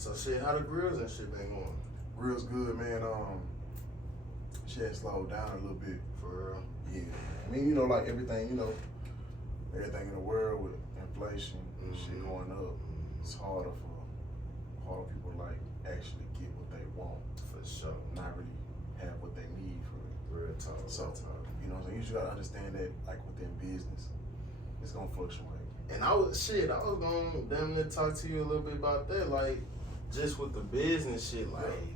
So shit, how the grills and shit been going? Grill's good, man. Shit slowed down a little bit. For real? Yeah. I mean, like everything, everything in the world with inflation and shit going up, it's harder for people to like actually get what they want. For sure. Not really have what they need for it. Real talk. So, real talk. So you just gotta understand that like within business, it's gonna fluctuate. And I was gonna damn near talk to you a little bit about that, like just with the business shit, like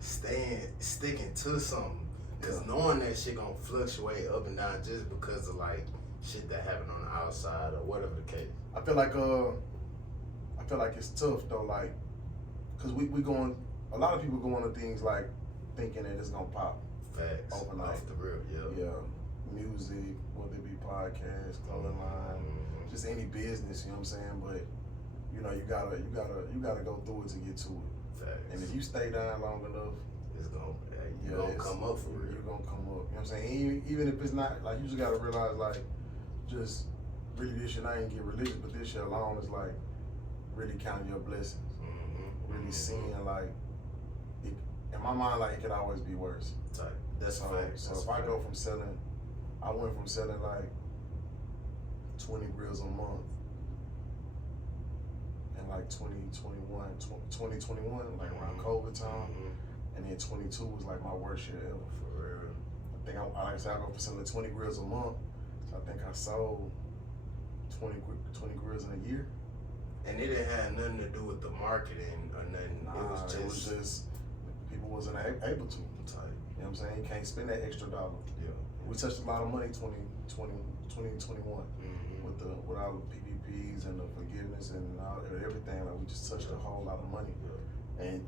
sticking to something, cause knowing that shit gonna fluctuate up and down just because of like shit that happened on the outside or whatever the case. I feel like it's tough though, like, cause we going, a lot of people go into things like thinking that it's gonna pop. Facts. Overnight. Off the real, Yeah. Music, whether it be podcasts, clothing line, just any business, you know what I'm saying? But you gotta go through it to get to it. Facts. And if you stay down long enough, it's gonna come up for real. You're gonna come up. You know what I'm saying? Even if it's not, like, you just gotta realize, like, just really this shit, I ain't get religious, but this shit alone is like really counting your blessings. Really seeing like it, in my mind, like it could always be worse. Tight. That's a fact. So if I go from selling, I went from selling like 20 grills a month in like 2021, like around COVID time, and then 22 was like my worst year ever. For real. I think like I said, I go from selling 20 grills a month. So I think I sold 20 grills in a year. And it didn't have nothing to do with the marketing or nothing. Nah, it was just people wasn't able to. Tight. You know what I'm saying? You can't spend that extra dollar. Yeah. We touched a lot of money 2021 with all the PPPs and the forgiveness and everything. Like we just touched a whole lot of money. Yeah. And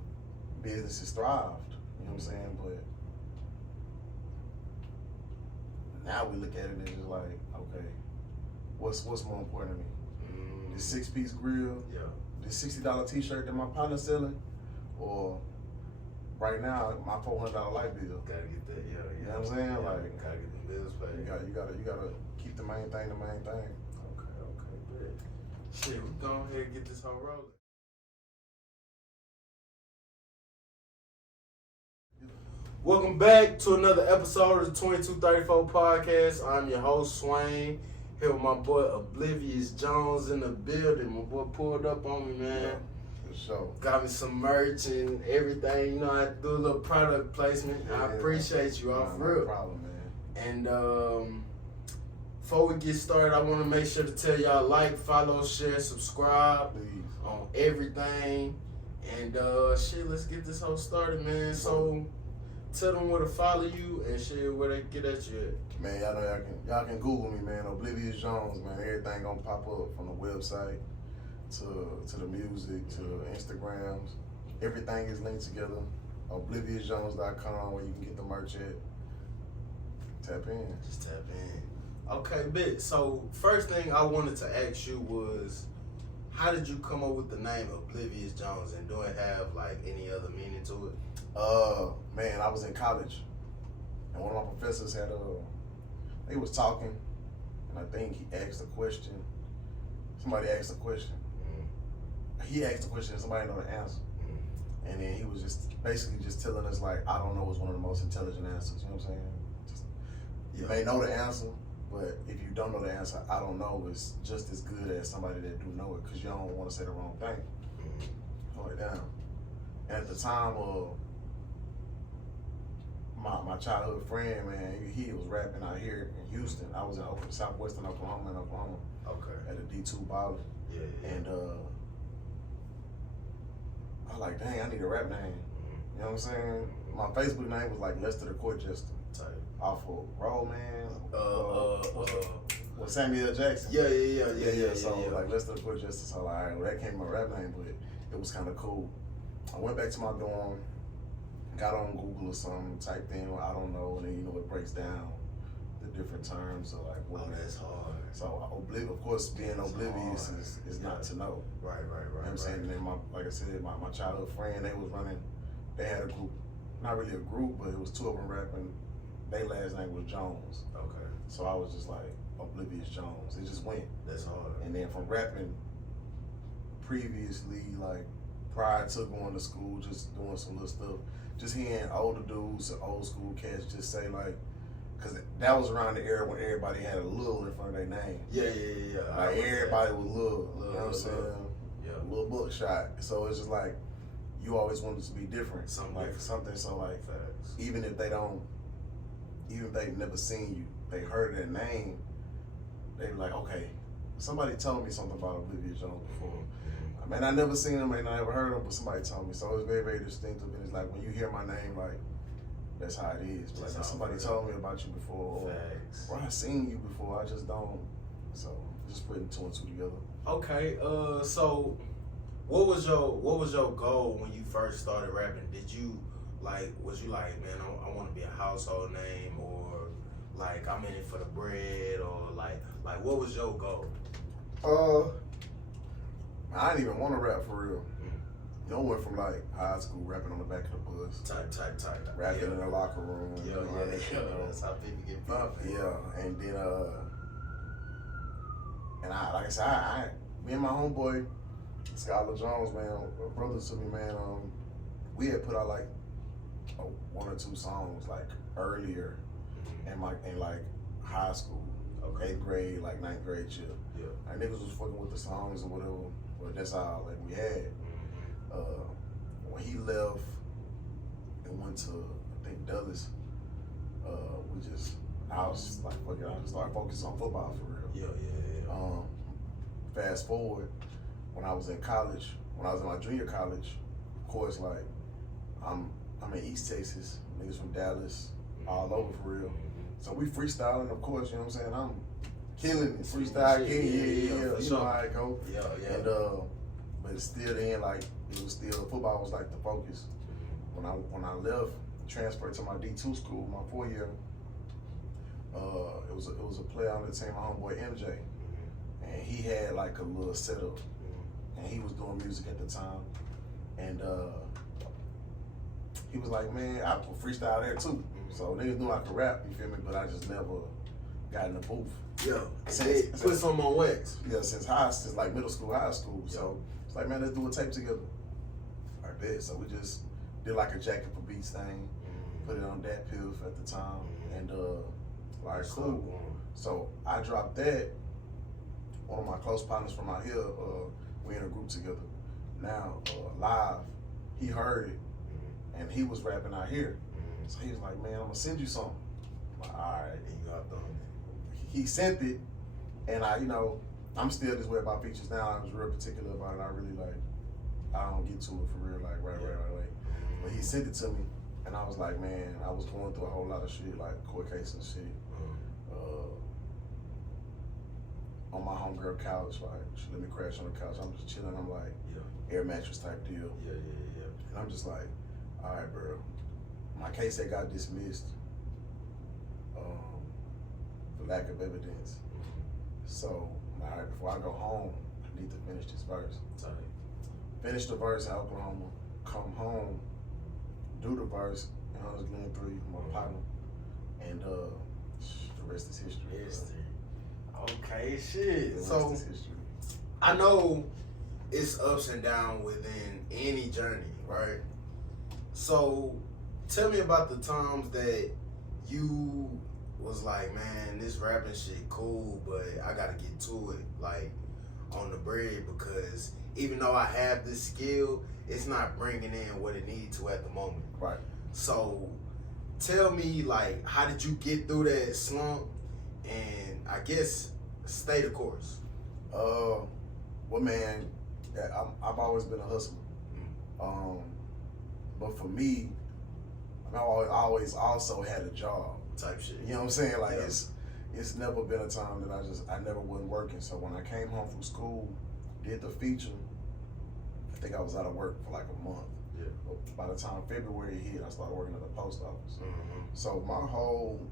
businesses thrived. You know what I'm saying? But now we look at it and it's like, okay, what's more important to me? The 6-piece grill, the $60 t-shirt that my partner's selling, or right now my $400 light bill. Gotta get that, You know what I'm saying? Like, gotta get the bills paid. You gotta keep the main thing the main thing. Okay, good. Shit, we go ahead and get this whole rolling. Welcome back to another episode of the 2234 podcast. I'm your host, Swain. Here with my boy Oblivious Jones in the building. My boy pulled up on me, man. Yeah, for sure. Got me some merch and everything. You know, I had to do a little product placement. Yeah, I appreciate you, off real. No problem, man. And before we get started, I want to make sure to tell y'all like, follow, share, subscribe. Please. On everything. And shit, let's get this whole started, man. So tell them where to follow you and shit, where they get at you at. Man, y'all know y'all can Google me, man. Oblivious Jones, man. Everything gonna pop up from the website to the music to Instagrams. Everything is linked together. ObliviousJones.com, where you can get the merch at. Tap in. Just tap in. Okay, bet. So first thing I wanted to ask you was, how did you come up with the name Oblivious Jones, and do it have like any other meaning to it? Man, I was in college, and one of my professors had they was talking, and I think he asked a question. Somebody asked a question. He asked a question, and somebody know the answer. And then he was just basically just telling us like, I don't know is one of the most intelligent answers. You know what I'm saying? You may know the answer, but if you don't know the answer, I don't know is just as good as somebody that do know it, because you don't want to say the wrong thing. Hold it down. And at the time of my childhood friend, man, he was rapping out here in Houston. I was in Southwestern Oklahoma, Okay. At a D2 ball. Yeah. And I was like, dang, I need a rap name. You know what I'm saying? My Facebook name was like Lester the Court Jester. Type. Off of Roll Man. With Samuel Jackson. Yeah. So like Lester the Court Jester. So like, all right, well, that came my rap name, but it was kind of cool. I went back to my dorm, got on Google or something, typed in, I don't know, and then it breaks down the different terms of like what. Oh, that's hard. So of course, being oblivious is not to know. Right. You know what I'm saying? And then like I said, my childhood friend, they had a group, not really a group, but it was two of them rapping. Their last name was Jones. Okay. So I was just like Oblivious Jones. It just went. That's hard. And then from rapping previously, like prior to going to school, just doing some little stuff, just hearing older dudes and old school cats just say like, cause that was around the era when everybody had a little in front of their name. Yeah. Like everybody was little, you know what I'm saying? Yeah. A little buckshot. So it's just like, you always wanted to be different. Something like different. something, so like, Facts. even if they've never seen you, they heard that name, they be like, okay, somebody told me something about Oblivious Jones before. I mean, I never seen him and I never heard him, but somebody told me. So it's very, very distinctive. And it's like, when you hear my name, like, that's how it is. Like, somebody told me about you before, or I seen you before, I just don't. So just putting two and two together. Okay, so what was your goal when you first started rapping? Was you like, man, I want to be a household name, or like I'm in it for the bread, or like what was your goal? I didn't even want to rap for real. You know, I went from like high school rapping on the back of the bus, Type, rapping in the locker room. Yeah. That's how people get bumped. Yeah, and then and I, like I said, me and my homeboy Skylar Jones, man, brothers to me, man. We had put out like one or two songs like earlier in like high school, 8th grade, like 9th grade shit. Yeah. Like niggas was fucking with the songs or whatever, but that's all like we had. When he left and went to, I think, Dulles, I was just like, fuck it, I just started focusing on football for real. Yeah. Fast forward, when I was in college, when I was in my junior college, of course, like, I'm in East Texas, niggas from Dallas, all over for real. So we freestyling, of course, you know what I'm saying? I'm killing it, freestyle king, yeah, you know how it go. Yeah. And but still then, like, it was still, football was like the focus. When I left, transferred to my D2 school, my 4 year, it was a player on the team, my homeboy MJ, and he had like a little setup, and he was doing music at the time, and he was like, man, I could freestyle there too. So niggas knew I could rap, you feel me? But I just never got in the booth. Yeah, put some on wax. Yeah, since like middle school, high school. Yeah. So it's like, man, let's do a tape together. I bet. So we just did like a Jacket for Beats thing, put it on Dat Piff at the time, and like cool. So I dropped that. One of my close partners from out here, we in a group together. Now live, he heard it, and he was rapping out here. So he was like, man, I'm gonna send you something. I'm like, all right, and you got done. He sent it, and I'm still this way about features now. I was real particular about it. I don't get to it for real, like right away. But he sent it to me, and I was like, man, I was going through a whole lot of shit, like court case and shit. On my homegirl couch, like she let me crash on the couch. I'm just chilling. I'm like, air mattress type deal. Yeah. And I'm just like, all right, bro. My case had got dismissed for lack of evidence. So, all right, before I go home, I need to finish this verse. Finish the verse in Oklahoma, come home, do the verse in Hunters Glen 3, my partner, and the rest is history. Okay, shit. So, I know it's ups and downs within any journey, right? So, tell me about the times that you was like, man, this rapping shit cool, but I gotta get to it, like, on the bread, because even though I have this skill, it's not bringing in what it needs to at the moment. Right. So, tell me, like, how did you get through that slump, and I guess stay the course? Well, man, I've always been a hustler. But for me, I always also had a job. Type shit. You know what I'm saying? Like, it's never been a time that I never wasn't working. So when I came home from school, did the feature, I think I was out of work for like a month. Yeah. But by the time February hit, I started working at the post office. So my whole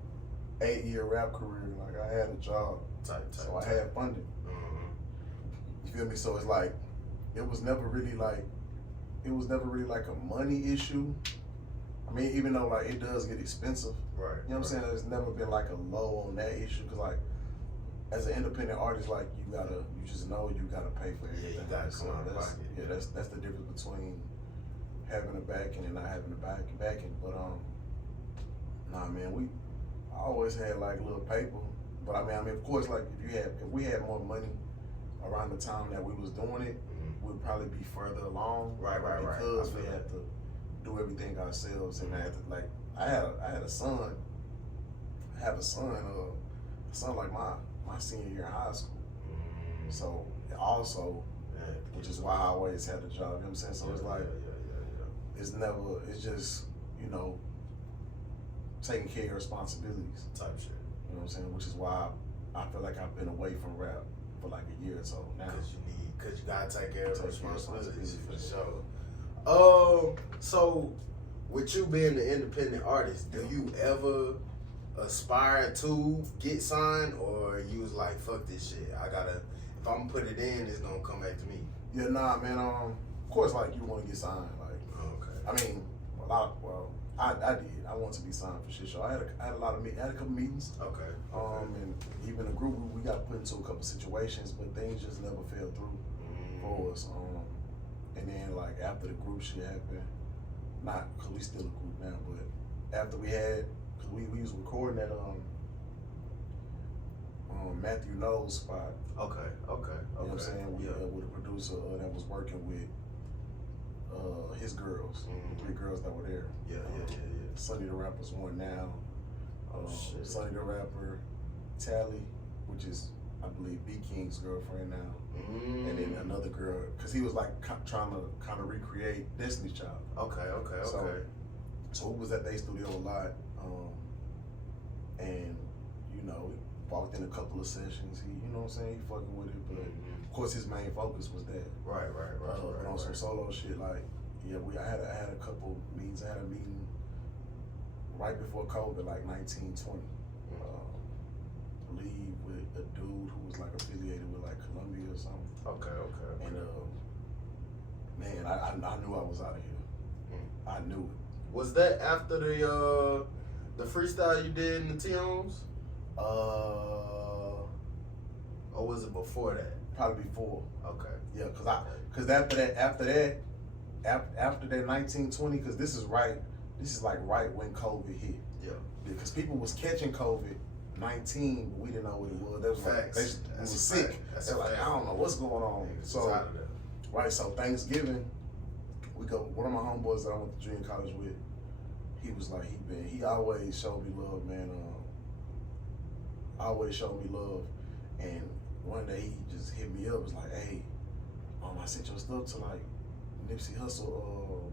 8-year rap career, like, I had a job. So I had funding. You feel me? So it's like, it was never really like a money issue. I mean, even though like it does get expensive, right? You know what I'm saying? There's never been like a low on that issue, because like as an independent artist, like you just know you gotta pay for everything. Yeah, you gotta come out of pocket. Yeah, that's the difference between having a backing and not having a backing. But nah, man, I always had like little paper. But I mean, of course, like if we had more money around the time that we was doing it, we'd probably be further along. Right. Because we had to do everything ourselves, and I had a son. I have a son like my senior year in high school. So also, which is why I always had a job. You know what I'm saying? So it's like it's just, you know, taking care of your responsibilities type shit. You know what I'm saying? Which is why I feel like I've been away from rap for like a year or so now. Because you gotta take care of the responsibilities for sure. So with you being an independent artist, do you ever aspire to get signed, or you was like, fuck this shit, if I'm gonna put it in, it's gonna come back to me? Yeah, nah, man. Of course, like you want to get signed. Like, okay. I mean, I did. I wanted to be signed for shit. So I had a couple meetings. Okay. And even the group, we got put into a couple situations, but things just never fell through for us. And then like after the group shit happened, not because we still a group now, but after we had, because we was recording at Matthew Knowles' spot. Okay. You know what I'm saying? We with a producer that was working with his girls, the 3 girls that were there. Yeah. Sonny the Rapper's one now. Shit. Sonny the Rapper, Tally, which is I believe B King's girlfriend now, and then another girl, because he was like trying to kind of recreate Destiny's Child. Okay. So we was at their studio a lot, and you know, walked in a couple of sessions. He, you know what I'm saying, he fucking with it, but of course his main focus was that. Right. But on some solo shit, like I had a couple meetings. I had a meeting right before COVID, like 1920. I believe with a dude who was like affiliated with like Columbia or something. Okay. And man, I knew I was out of here. I knew it. Was that after the freestyle you did in the T-Homes? Or was it before that? Probably before. Okay. Yeah, cause after that 1920, cause this is like right when COVID hit. Yeah. Because people was catching COVID-19, but we didn't know what it was. That was facts. Like they was sick. They're like, I don't know what's going on. So so Thanksgiving, we go. One of my homeboys that I went to junior college with, he was like, he always showed me love, man. Always showed me love, and one day he just hit me up. Was like, hey, I sent your stuff to like Nipsey Hussle,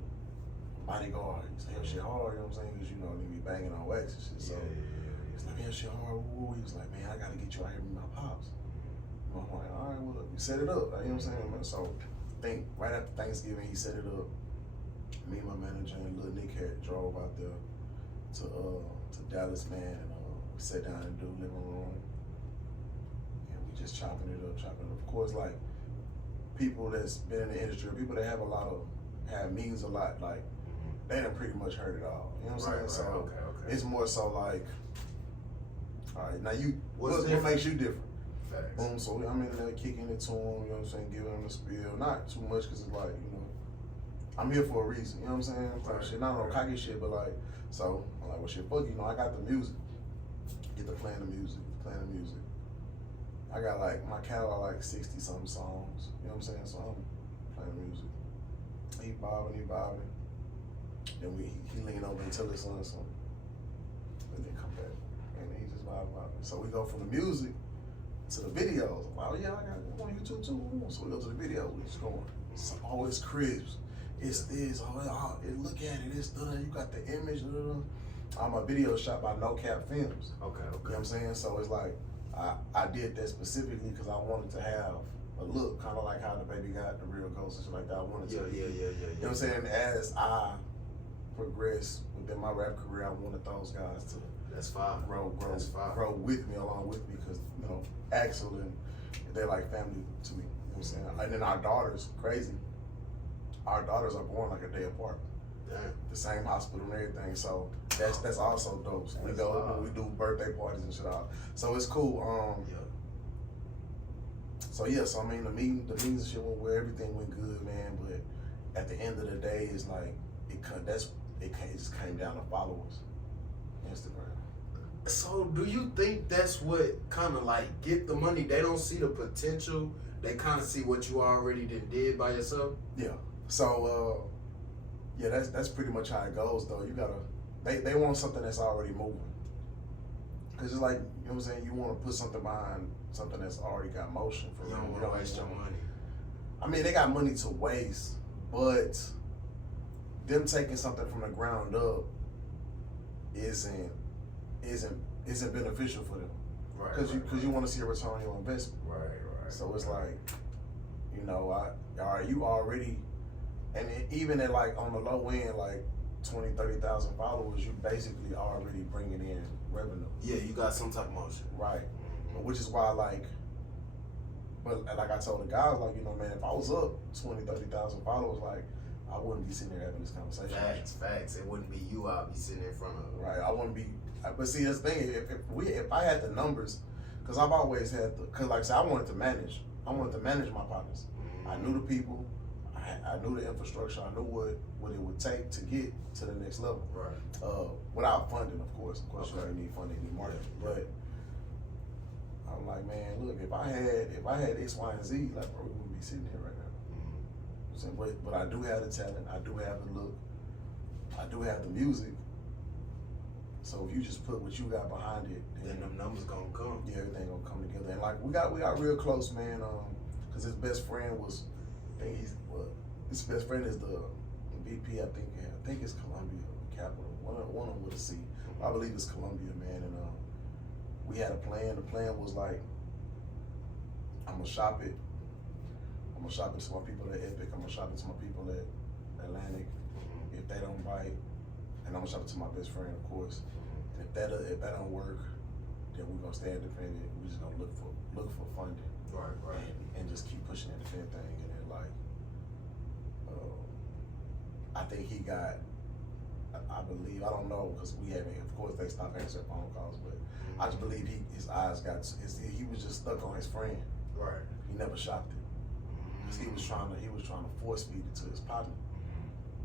Bodyguard. He said, hell shit hard, you know what I'm saying? Because you know they be banging on wax and shit. So he's like, hell shit hard. Woo. He was like, man, I gotta get you out here with my pops. I'm like, all right, well, we set it up. You know what I'm saying? So I think right after Thanksgiving, he set it up. Me and my manager and Lil Nick had drove out there to Dallas, man. And, we sat down in the living room, and we just chopping it up. Of course, like people that's been in the industry, people that have meetings a lot, like they done pretty much heard it all. You know what I'm saying? So it's more so like, all right, now what makes you different? Facts. Boom. So I'm in there kicking it to him. You know what I'm saying? Giving him the spiel, not too much because it's like, you know, I'm here for a reason. You know what I'm saying? Right. Shit, not no cocky shit, but like, so I'm like, well, shit, fuck, you know, I got the music. Get to playing the music. I got like my catalog like 60 something songs. You know what I'm saying? So I'm playing the music. He bobbing. Then he lean over and tell his son something. And then come back. And then he just bobbing. So we go from the music to the videos. I'm like, oh yeah, I got it on YouTube too. So we go to the videos. We just going. So, oh, it's crisp. It's this. Oh, look at it. It's done. You got the image. I'm a video shot by No Cap Films. Okay. You know what I'm saying? So it's like, I did that specifically because I wanted to have a look, kind of like how the baby got the real ghost and shit like that. I wanted to. Yeah. You know what I'm saying? As I progress within my rap career, I wanted those guys to. That's fine. Grow with me, along with me, because, you know, Axel and they're like family to me. You know what I'm saying? And then our daughters, crazy. Our daughters are born like a day apart. Damn. The same hospital and everything, so that's also dope. So we do birthday parties and shit out. So it's cool. So I mean, the meetings and shit went where everything went good, man. But at the end of the day, it's like it just came down to followers, Instagram. So do you think that's what kind of like get the money? They don't see the potential. They kind of see what you already did by yourself. Yeah. So that's pretty much how it goes, though. You gotta they want something that's already moving. Cause it's like, you know what I'm saying, you want to put something behind something that's already got motion for You real. don't want to waste your money. I mean, they got money to waste, but them taking something from the ground up isn't beneficial for them. Right. Because you want to see a return on your investment. Right. So it's like, you know, are you already, and even at like on the low end, like 20, 30,000 followers, you basically already bringing in revenue. Yeah, you got some type of motion. Right. Which is why, but like I told the guys, like, you know, man, if I was up 20, 30,000 followers, like, I wouldn't be sitting there having this conversation. Facts. It wouldn't be you I'd be sitting in front of. Right. I wouldn't be. But see, that's the thing. If I had the numbers, because I've always had because like I said, I wanted to manage my partners. I knew the people. I knew the infrastructure. I knew what it would take to get to the next level. Right. Without funding, of course. Of course, Okay. you need funding, you need marketing. But I'm like, man, look, if I had X, Y, and Z, like, bro, we wouldn't be sitting here right now. But I do have the talent. I do have the look. I do have the music. So if you just put what you got behind it, then them numbers gonna come. Yeah, everything gonna come together. And like we got real close, man. Cause his best friend was, his best friend is the VP. I think it's Columbia Capital. One of them with a C. I believe it's Columbia, man. And we had a plan. The plan was like, I'm gonna shop it. I'm gonna shop it to my people at Epic. I'm gonna shop it to my people at Atlantic. If they don't bite, and I'm gonna shop it to my best friend, of course. And if that don't work, then we're gonna stay independent. We're just gonna look for funding. Right. And just keep pushing that defend thing. And then like, I think he got. I believe, I don't know, because we haven't. Of course, they stopped answering phone calls, but I just believe his eyes got. He was just stuck on his friend. Right. He never shopped it. Cause he was trying to force feed it to his partner.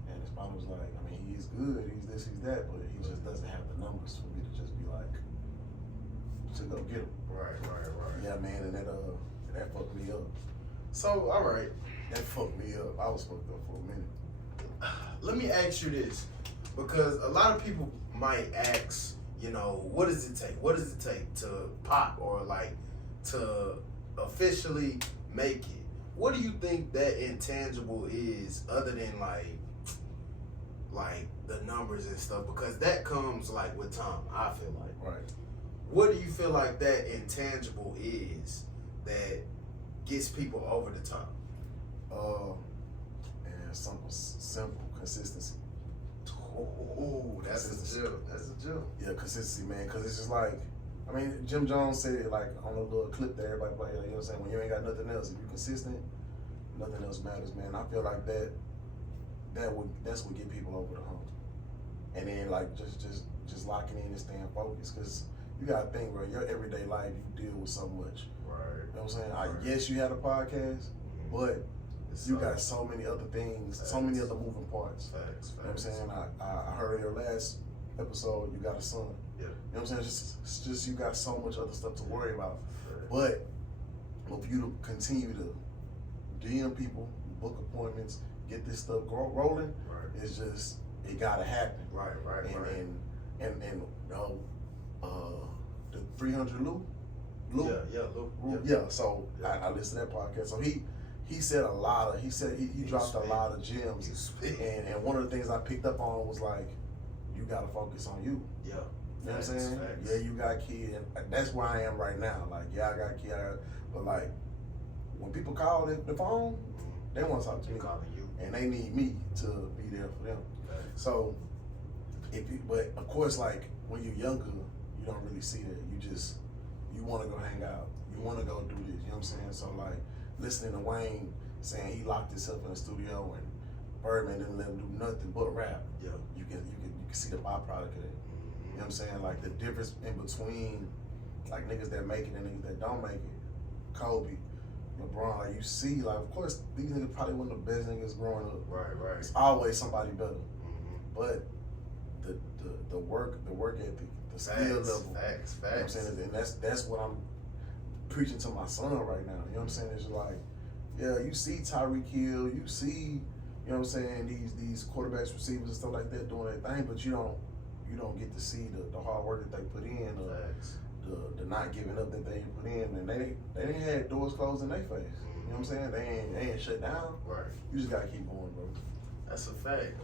And his partner was like, I mean, he's good, he's this, he's that, but he just doesn't have the numbers for me to just be like, to go get him. Right. Yeah, man, and that fucked me up. So, all right. That fucked me up. I was fucked up for a minute. Let me ask you this, because a lot of people might ask, you know, what does it take? What does it take to pop or like to officially make it? What do you think that intangible is, other than like the numbers and stuff? Because that comes like with time, I feel like. Right. What do you feel like that intangible is that gets people over the top? And something simple, consistency. Oh, that's a gem. Yeah, consistency, man. Cause it's just like, I mean, Jim Jones said it like on a little clip that everybody play. Like, you know what I'm saying? When you ain't got nothing else, if you're consistent, nothing else matters, man. I feel like that's what get people over the hump. And then like just locking in and staying focused, cause you gotta think, bro. Your everyday life, you deal with so much. Right. You know what I'm saying? I guess you had a podcast, but you got so many other things, so many other moving parts. Facts. You know what I'm saying? I heard in your last episode you got a son. Yeah. You know what I'm saying? It's just you got so much other stuff to worry about. But for you to continue to DM people, book appointments, get this stuff rolling, it's just, it gotta happen. Right. And the 300 Lou. Lou. Yeah. So I listened to that podcast. So he said he dropped a lot of gems. And one of the things I picked up on was like, you gotta focus on you. Yeah. You know what I'm saying? Facts. Yeah, you got kids. And that's where I am right now. Like, yeah, I got kids. But like, when people call the phone, they want to talk to me. Calling you. And they need me to be there for them. So, but of course, like, when you're younger, you don't really see that. You want to go hang out. You want to go do this. You know what I'm saying? So, like, listening to Wayne saying he locked himself in the studio and Birdman didn't let him do nothing but rap. Yeah. You can see the byproduct of that. You know what I'm saying? Like, the difference in between, like, niggas that make it and niggas that don't make it. Kobe, LeBron, like you see, like of course these niggas probably one of the best niggas growing up. Right. It's always somebody better. Mm-hmm. But the work ethic, the skill level. Facts. You know what I'm saying? And that's what I'm preaching to my son right now. You know what I'm saying? It's like, yeah, you see Tyreek Hill, you see, you know what I'm saying, these quarterbacks, receivers and stuff like that doing their thing, but you don't get to see the hard work that they put in, the not giving up that they put in, and they didn't have doors closed in their face. You know what I'm saying? They ain't shut down. Right. You just gotta keep going, bro. That's a fact.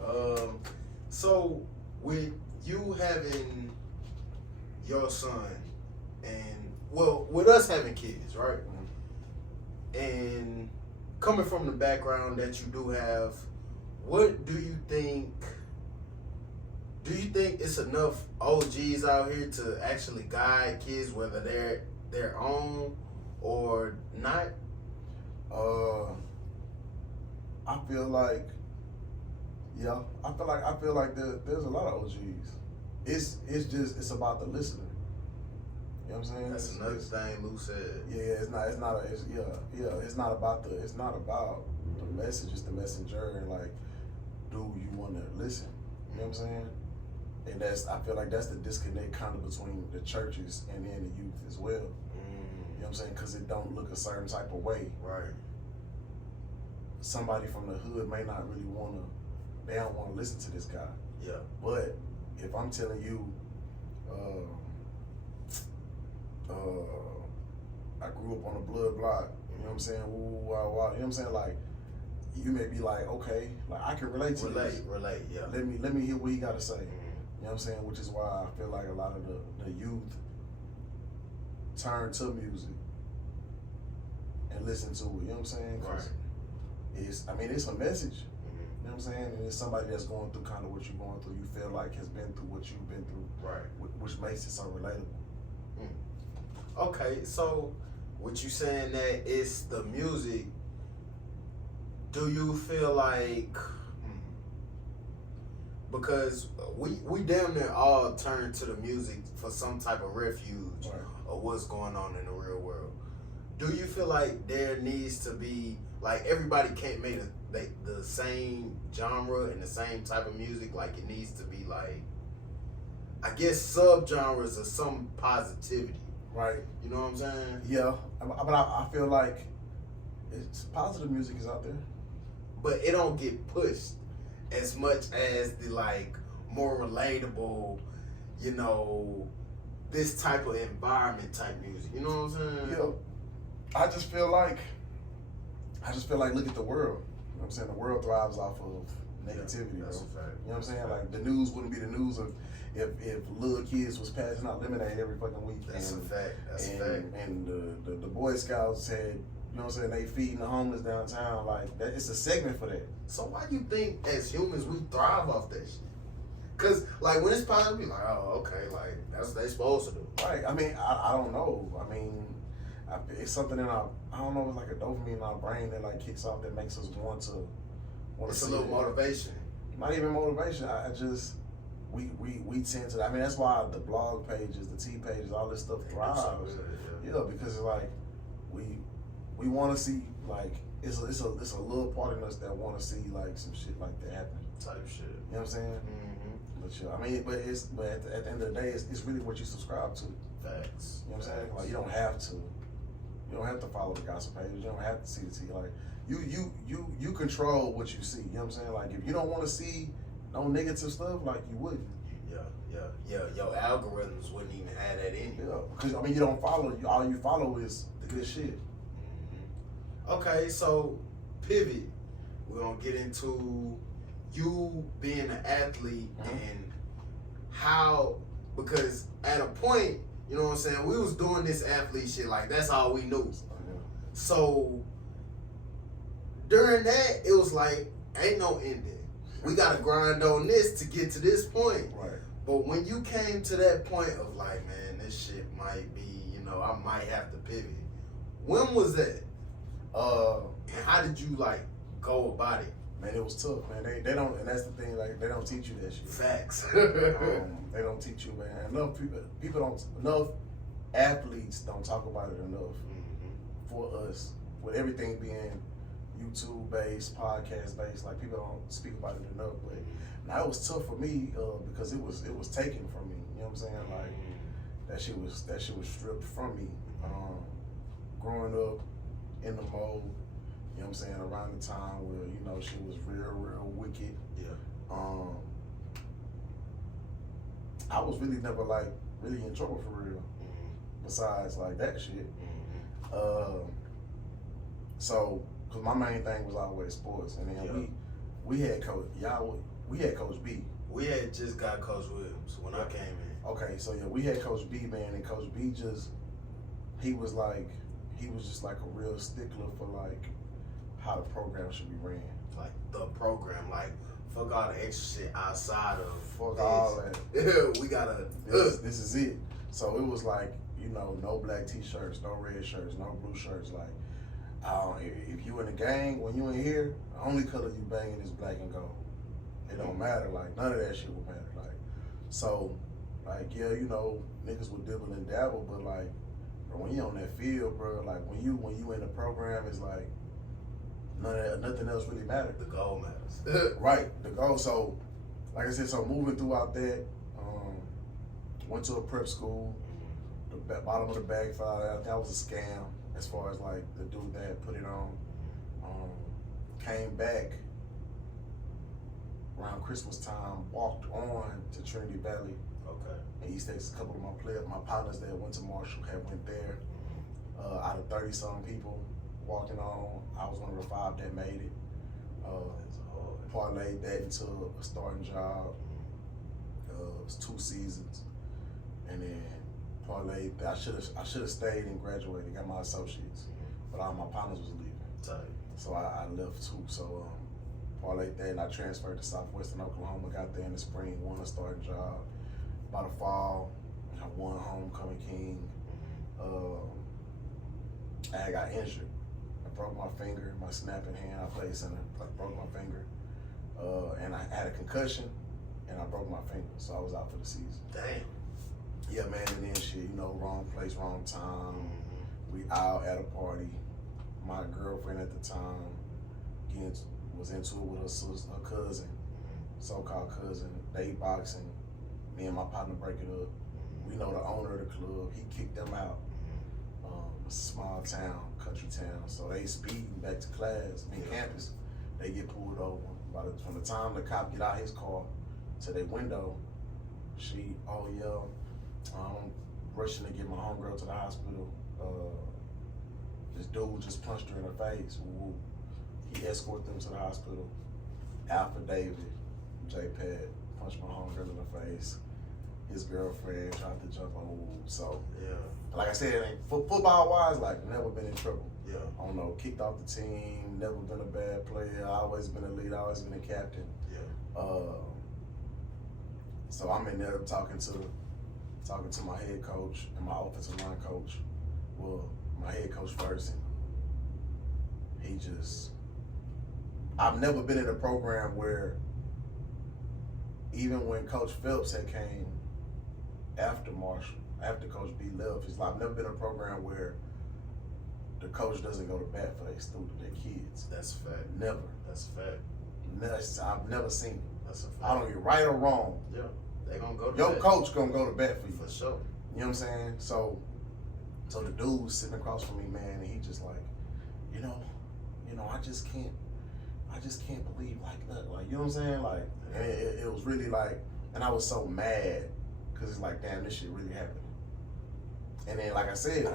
So with you having your son, and well, with us having kids, right? Mm-hmm. And coming from the background that you do have, what do you think? Do you think it's enough OGs out here to actually guide kids, whether they're their own or not? I feel like, yeah, I feel like there's a lot of OGs. It's about the listener. You know what I'm saying? That's another thing Lou said. Yeah, it's not about the message, it's the messenger, and like, do you want to listen? You know what I'm saying? And I feel like that's the disconnect kind of between the churches and then the youth as well. You know what I'm saying? Because it don't look a certain type of way. Right. Somebody from the hood may not really they don't want to listen to this guy. Yeah. But if I'm telling you, I grew up on a blood block, you know what I'm saying? Woo, wow, wow. You know what I'm saying? Like, you may be like, okay, like I can relate to this. Relate, yeah. Let me hear what he got to say. You know what I'm saying? Which is why I feel like a lot of the youth turn to music and listen to it. You know what I'm saying? Right. It's a message. You know what I'm saying? And it's somebody that's going through kind of what you're going through. You feel like has been through what you've been through. Right. Which makes it so relatable. Okay, so with you saying that it's the music, do you feel like, because we damn near all turn to the music for some type of refuge of what's going on in the real world. Do you feel like there needs to be, like, everybody can't make the same genre and the same type of music? Like, it needs to be like, I guess, sub-genres of some positivity. Right. You know what I'm saying? Yeah, but I feel like it's positive music is out there. But it don't get pushed as much as the, like, more relatable, you know, this type of environment type music. You know what I'm saying? Yeah. I just feel like look at the world. You know what I'm saying? The world thrives off of negativity, that's bro. a fact. You know what I'm saying? Like, the news wouldn't be the news if little kids was passing out lemonade every fucking week. That's a fact. That's a fact. And the Boy Scouts had, you know what I'm saying, they feeding the homeless downtown. Like, that, it's a segment for that. So why do you think as humans we thrive off that shit? Cause like when it's positive, be like, oh, okay, like that's what they supposed to do. Right. I mean, I don't know. I mean, it's something in our, I don't know, it's like a dopamine in our brain that like kicks off that makes us want to It's see a little it. Motivation. Not even motivation. I just we tend to. I mean, that's why the blog pages, the T pages, all this stuff thrives. Yeah, because it's like we want to see, like, it's a little part of us that want to see like some shit like that happen. Type shit. You know what I'm saying? Mm-hmm. But yeah, I mean, but at the end of the day, it's really what you subscribe to. Facts. You know what I'm saying? Like, you don't have to follow the gossip pages. You don't have to see the tea. Like, you control what you see. You know what I'm saying? Like, if you don't want to see no negative stuff, like, you wouldn't. Yeah. Your algorithms wouldn't even have that in you. Yeah, because I mean, you don't follow. All you follow is the good shit. Mm-hmm. Okay, so pivot. We're gonna get into you being an athlete and how, because at a point, you know what I'm saying, we was doing this athlete shit, like that's all we knew. So during that, it was like, ain't no ending. We gotta grind on this to get to this point. Right. But when you came to that point of like, man, this shit might be, you know, I might have to pivot. When was that? And how did you like go about it? Man, it was tough, man. They don't, and that's the thing, like, they don't teach you that shit. Facts. They don't teach you, man. Enough athletes don't talk about it enough for us with everything being YouTube based, podcast based, like people don't speak about it enough. But now it was tough for me because it was taken from me. You know what I'm saying? Like that shit was stripped from me. Growing up in the mode, you know what I'm saying, around the time where, you know, shit was real wicked. Yeah. I was really never like really in trouble for real. Besides like that shit. So, cause my main thing was always sports, and then we had Coach B. We had just got Coach Williams when I came in. Okay, so yeah, we had Coach B, man, and Coach B he was just like a real stickler for like how the program should be ran. Like the program, like fuck all the extra shit outside of fuck all that. We gotta. This is it. So it was like, you know, no black t-shirts, no red shirts, no blue shirts. Like, if you in the gang, when you in here, the only color you banging is black and gold. It don't matter. Like, none of that shit will matter. Like, so, like, yeah, you know, niggas would dibble and dabble, but like, when you on that field, bro, like when you in the program, it's like nothing else really matters. The goal matters. Right, the goal. So, like I said, so moving throughout that, went to a prep school. The bottom of the bag fell out. That was a scam as far as like the dude that had put it on. Came back around Christmas time, walked on to Trinity Valley. Okay. In East Texas. A couple of my partners that went to Marshall went there. Out of 30-some people walking on, I was one of the 5 that made it. Parlayed that into a starting job. It was 2 seasons, and then parlayed. I should have stayed and graduated, got my associates, but all my partners was leaving. Tight. So I left too. So parlayed that, and I transferred to Southwestern Oklahoma. Got there in the spring, won a starting job. By the fall, I won Homecoming King. I got injured. I broke my finger, my snapping hand. I played center. I broke my finger, and I had a concussion, and I broke my finger, so I was out for the season. Damn. Yeah, man, and then shit, you know, wrong place, wrong time. We out at a party. My girlfriend at the time was into it with her cousin, so-called cousin. They boxing. Me and my partner break it up. We know the owner of the club. He kicked them out. It's a small town, country town. So they speeding back to class, campus. They get pulled over. From the time the cop get out his car to their window, I'm rushing to get my homegirl to the hospital. This dude just punched her in the face. Woo. He escorted them to the hospital. Alpha David, J-Pad, punched my homegirl in the face. His girlfriend tried to jump on. So, yeah. Like I said, football wise, like never been in trouble. Yeah. I don't know, kicked off the team, never been a bad player, always been a leader, always been a captain. Yeah. So I'm in there talking to my head coach and my offensive line coach. Well, my head coach first, and I've never been in a program where even when Coach Phelps had came after Marshall, after Coach B left, it's like I've never been in a program where the coach doesn't go to bat for their student, their kids. That's a fact. Never. That's a fact. I've never seen it. That's a fact. I don't get right or wrong. Yeah. They gonna go to Your bat. coach gonna go to bat for you. For sure. You know what I'm saying? So the dude was sitting across from me, man, and he just like, you know, I just can't believe like that. Like, you know what I'm saying? Like, and it was really like, and I was so mad because it's like, damn, this shit really happened. And then, like I said,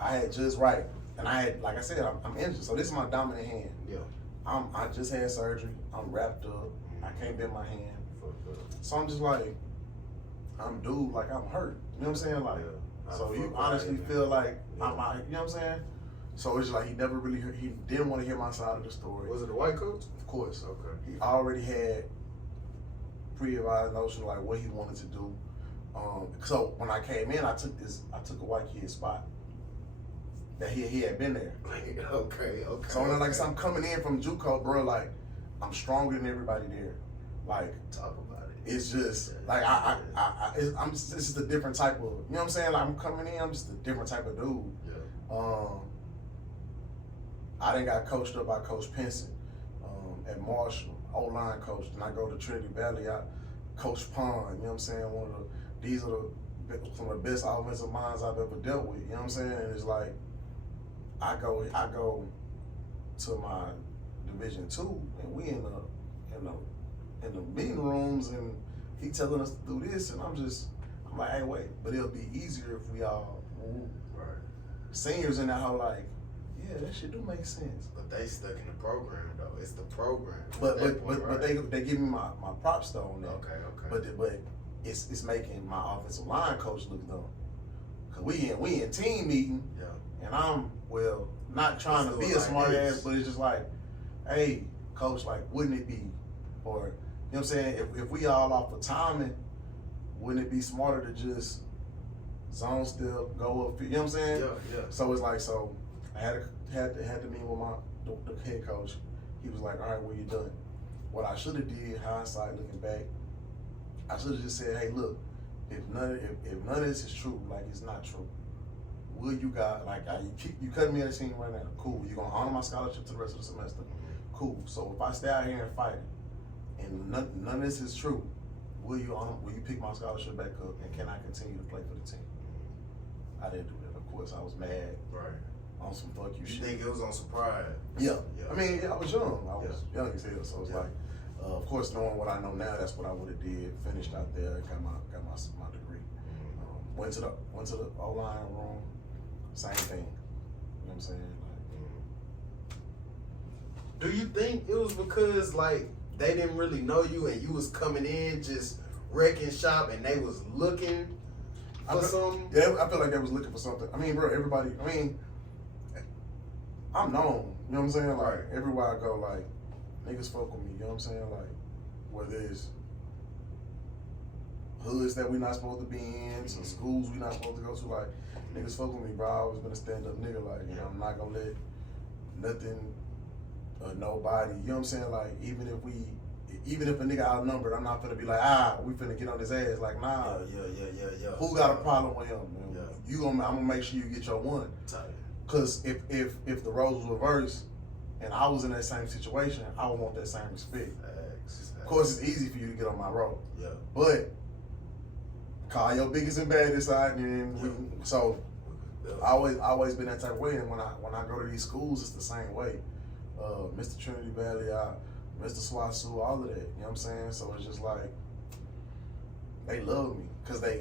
I had just right, and I had, like I said, I'm injured, so this is my dominant hand. Yeah. I just had surgery. I'm wrapped up. I can't bend my hand. So I'm just like, I'm hurt. You know what I'm saying? Like, so you honestly feel like I'm out, you know what I'm saying? So it's like he never really he didn't want to hear my side of the story. Was it a white coach? Of course. Okay. He already had pre-advised notion of like what he wanted to do. So when I came in, I took a white kid's spot. That he had been there. Okay. So when like so I'm coming in from JUCO, bro, like I'm stronger than everybody there. Like talk about it. It's just like I'm just a different type of, you know what I'm saying? Like I'm coming in, I'm just a different type of dude. Yeah. I done got coached up by Coach Pinson at Marshall, O-line coach. Then I go to Trinity Valley, I Coach Pond, you know what I'm saying? These are some of the best offensive minds I've ever dealt with, you know what I'm saying? And it's like, I go to my Division II, and we in the meeting rooms, and he telling us to do this, and I'm like, hey, wait, but it'll be easier if we all seniors in that whole like, yeah, that shit do make sense. But they stuck in the program though. It's the program. But they give me my props though on that. Okay. But it's making my offensive line coach look dumb. Cause we in team meeting. Yeah. And I'm not trying to be a smart ass, but it's just like, hey, coach, like, wouldn't it be, or you know what I'm saying? If we all off of timing, wouldn't it be smarter to just zone still, go up, you know what I'm saying? Yeah. So it's like, so I had to meet with the head coach. He was like, all right, what you done? What I should have did, hindsight looking back, I should have just said, hey, look, if none of this is true, like it's not true, will you guys, like, you cut me at the team right now, cool. You're gonna honor my scholarship to the rest of the semester, cool. So if I stay out here and fight it, and none of this is true, will you pick my scholarship back up, and can I continue to play for the team? I didn't do that. Of course, I was mad. Right. On some fuck you shit. You think it was on surprise? Yeah. I mean, I was young. I was young as hell. So it's like, of course, knowing what I know now, that's what I would have did. Finished out there, got my degree. Went to the O-line room, same thing. You know what I'm saying? Do you think it was because like they didn't really know you and you was coming in just wrecking shop and they was looking for something? Yeah, I feel like they was looking for something. I mean, bro, everybody. I mean, I'm known. You know what I'm saying? Like everywhere I go, like niggas fuck with me. You know what I'm saying? Like whether it's hoods that we not supposed to be in, some schools we not supposed to go to, like niggas fuck with me, bro. I always been a stand up nigga. Like you know, I'm not gonna let nothing or nobody. You know what I'm saying? Like even if a nigga outnumbered, I'm not finna be like, we finna get on his ass. Like, nah. Yeah. Who got a problem with him? Man? Yeah. I'm gonna make sure you get your one. Tight. Cause if the roles was reversed and I was in that same situation, I would want that same respect. Of course, it's easy for you to get on my road. Yeah. But call your biggest and baddest side, and so I always been that type of way. And when I go to these schools, it's the same way. Mr. Trinity Valley, Mr. Swasu, all of that. You know what I'm saying? So it's just like they love me because they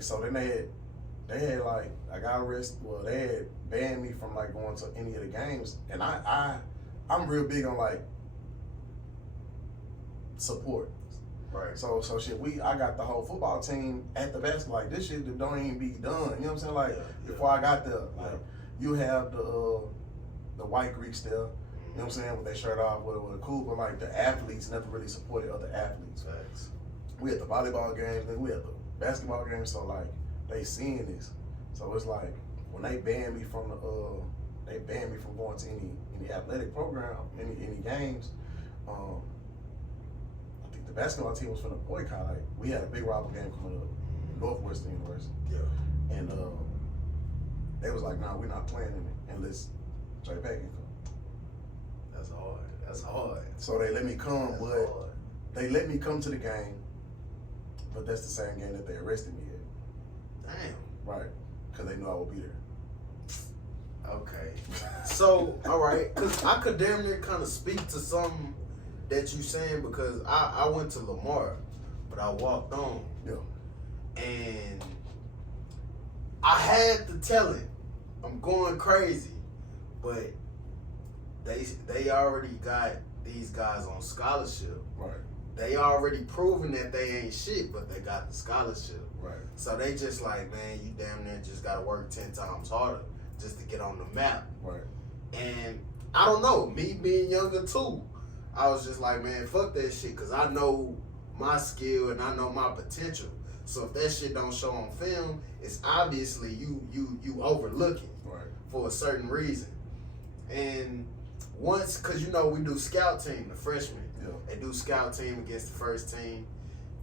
had like I got arrested. Well, they had banned me from like going to any of the games, and I'm real big on like support. Right. So shit, I got the whole football team at the basketball. Like this shit that don't even be done. You know what I'm saying? Like before I got there, like you have the white Greeks there. You know what I'm saying? With their shirt off, with cool, but like the athletes never really supported other athletes. Facts. We at the volleyball games, then we at the basketball games. So like they seeing this. So it's like when they banned me from going to any athletic program, any games. I think the basketball team was finna boycott. Like we had a big rival game coming up, Northwestern University. Yeah. And they was like, nah, we're not playing in it unless Jay Pagan come. That's hard. So they let me come, they let me come to the game, but that's the same game that they arrested me at. Damn. Right, because they knew I would be there. Okay. So, all right, because I could damn near kind of speak to something that you saying because I went to Lamar, but I walked on. Yeah. And I had to tell it, I'm going crazy, but they already got these guys on scholarship. Right. They already proven that they ain't shit, but they got the scholarship. Right. So they just like, man, you damn near just gotta work 10 times harder just to get on the map. Right. And I don't know, me being younger too, I was just like, man, fuck that shit, cause I know my skill and I know my potential. So if that shit don't show on film, it's obviously you overlooking for a certain reason. And once, cause you know we do scout team, the freshmen. Yeah. They do scout team against the first team.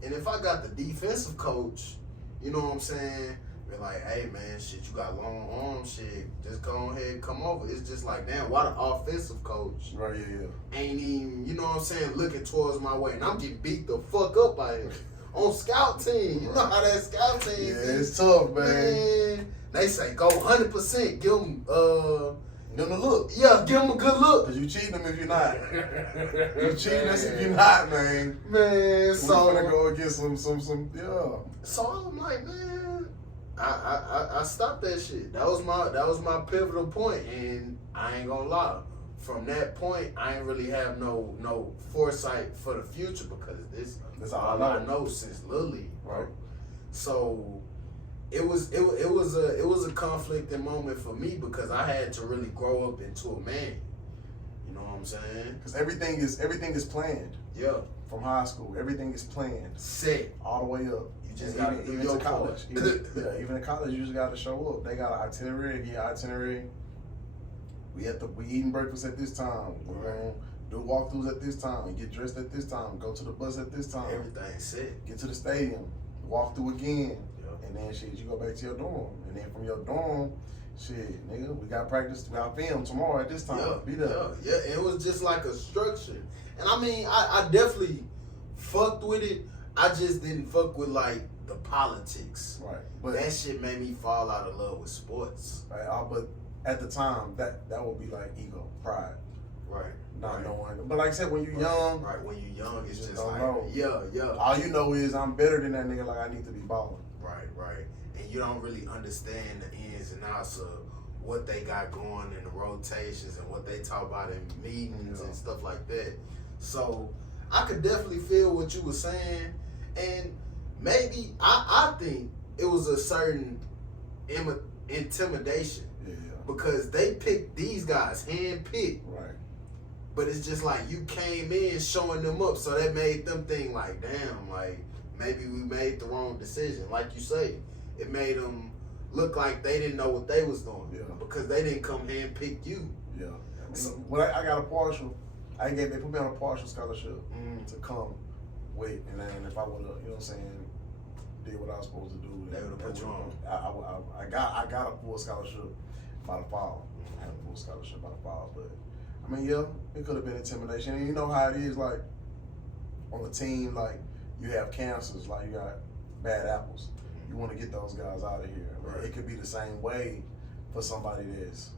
And if I got the defensive coach, you know what I'm saying, Be like, hey man, shit, you got long arms, shit. Just go ahead and come over. It's just like, damn, why the offensive coach Right, yeah. ain't even, you know what I'm saying, looking towards my way, and I'm getting beat the fuck up by him on scout team. You know how that scout team? Yeah, it's tough, man. They say go 100%. Give them Give them a look. Yeah, give them a good look. Cause you cheating them if you're not. You cheating us if you're not, man. Man, so we're gonna go and get some, yeah. So I'm like, man, I stopped that shit. That was my pivotal point, and I ain't gonna lie. From that point, I ain't really have no foresight for the future because this all I know since Lil League, right? So it was a conflicting moment for me because I had to really grow up into a man. You know what I'm saying? Because everything is planned. Yeah. From high school, everything is planned. Set all the way up. You just got to do your college. Even in college, you just got to show up. They got an itinerary. Get itinerary. We eating breakfast at this time. We're gonna do walkthroughs at this time. Get dressed at this time. Go to the bus at this time. Everything's set. Get to the stadium. Walk through again. Yeah. And then shit, you go back to your dorm. And then from your dorm, shit, nigga, we got practice. We got film tomorrow at this time. Yeah, Be there. Yeah. It was just like a structure. And I mean, I definitely fucked with it. I just didn't fuck with like the politics. Right. But that shit made me fall out of love with sports. Right. But at the time, that would be like ego, pride. Right. Not knowing. But like I said, when you're young. Right. When you're young, it's just don't like, know. Yeah. All you know is I'm better than that nigga, like I need to be balling. Right. And you don't really understand the ins and outs of what they got going in the rotations and what they talk about in meetings and stuff like that. So I could definitely feel what you were saying, and maybe I think it was a certain intimidation because they picked these guys, hand-picked. Right. But it's just like you came in showing them up, so that made them think like, damn, like maybe we made the wrong decision. Like you say, it made them look like they didn't know what they was doing because they didn't come here and pick you. Yeah. I mean, when I got a partial, they put me on a partial scholarship to come with, and then if I would have, you know what I'm saying, did what I was supposed to do, they would have put you on. I got a full scholarship by the fall. I had a full scholarship by the fall, but I mean, yeah, it could have been intimidation. And you know how it is, like on the team, like you have cancers, like you got bad apples. You want to get those guys out of here. Right. It could be the same way for somebody that's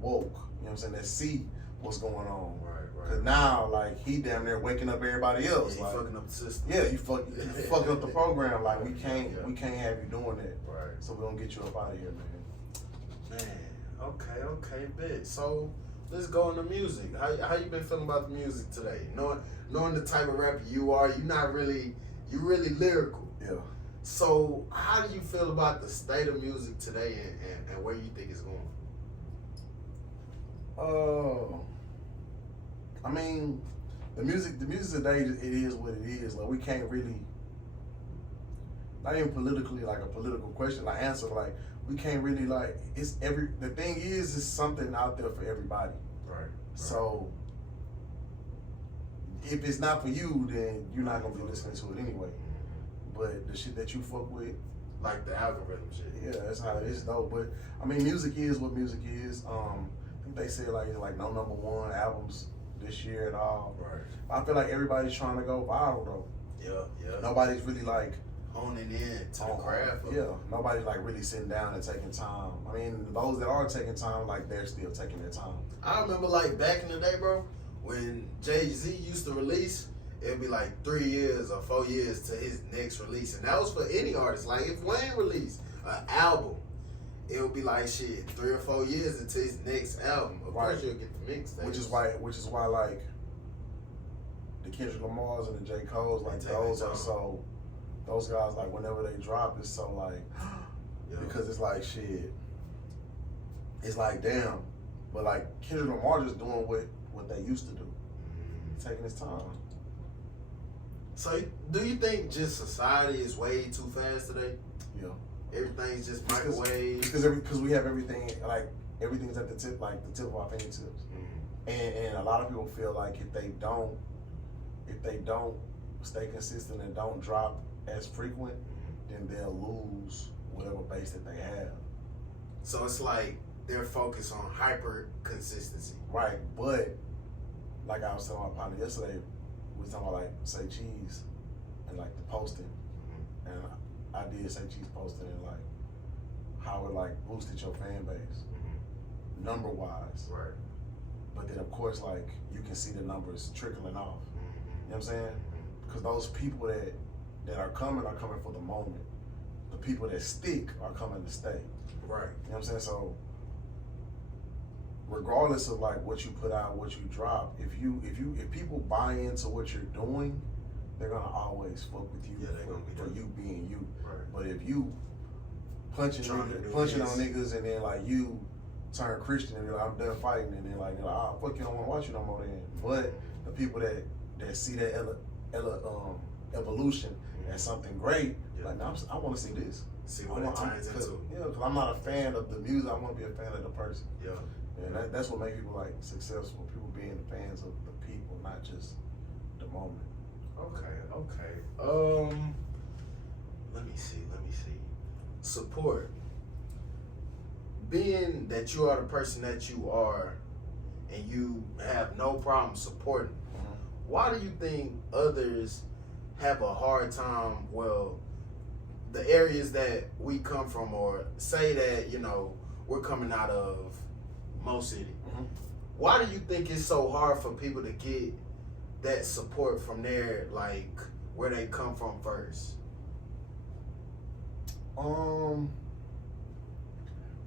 woke. You know what I'm saying? That see what's going on. Right. Cause now, like he damn near waking up everybody else. Yeah, like fucking up the system. Yeah, you fucking up the program. Like we can't have you doing that. Right. So we're gonna get you up out of here, man. Man, okay, bet. So let's go into music. How you been feeling about the music today? Knowing the type of rapper you are, you really lyrical. Yeah. So how do you feel about the state of music today and where you think it's going? I mean, the music today, it is what it is. Like we can't really, not even politically, like a political question, like answer, like we can't really like, the thing is, it's something out there for everybody. Right. So if it's not for you, then you're not gonna be listening to it anyway. But the shit that you fuck with, like the algorithm shit. Yeah, that's how it is though. But I mean, music is what music is. I think they say like no #1 albums this year at all. Right. I feel like everybody's trying to go viral though. Yeah. Nobody's really like honing in to the craft. Yeah. Nobody's like really sitting down and taking time. I mean, those that are taking time, like they're still taking their time. I remember like back in the day, bro, when Jay-Z used to release, it'd be like 3 years or 4 years to his next release. And that was for any artist. Like if Wayne released an album, it would be like shit, 3 or 4 years until his next album. Of course you'll get the mixtape. Which is why like the Kendrick Lamars and the J. Cole's, like those are so, those guys, like whenever they drop, it's so like because it's like shit. It's like damn. But like Kendrick Lamar just doing what they used to do. Taking his time. So do you think just society is way too fast today? Yeah. Everything's just microwave. Because we have everything, like everything's at the tip of our fingertips. And a lot of people feel like if they don't stay consistent and don't drop as frequent, then they'll lose whatever base that they have. So it's like they're focused on hyper consistency. Right, but like I was telling my partner yesterday, we was talking about like Say Cheese and like the posting. And I did Say Cheese posting and like how it like boosted your fan base, number wise. Right. But then of course like you can see the numbers trickling off. You know what I'm saying? Because those people that are coming for the moment. The people that stick are coming to stay. Right. You know what I'm saying? So regardless of like what you put out, what you drop, if people buy into what you're doing, they're gonna always fuck with you for you being you. Right. But if you punching on niggas and then like you turn Christian and you're like, I'm done fighting, and then like, oh fuck, you don't want to watch you no more then. But the people that see that evolution as something great, like now I want to see this. See what it turns into. Yeah, because I'm not a fan of the music. I want to be a fan of the person. Yeah. And that's what makes people like successful. People being fans of the people, not just the moment. Okay. Let me see. Support. Being that you are the person that you are, and you have no problem supporting, why do you think others have a hard time? Well, the areas that we come from, or say that, you know, we're coming out of Mo City. Why do you think it's so hard for people to get that support from there, like where they come from first? I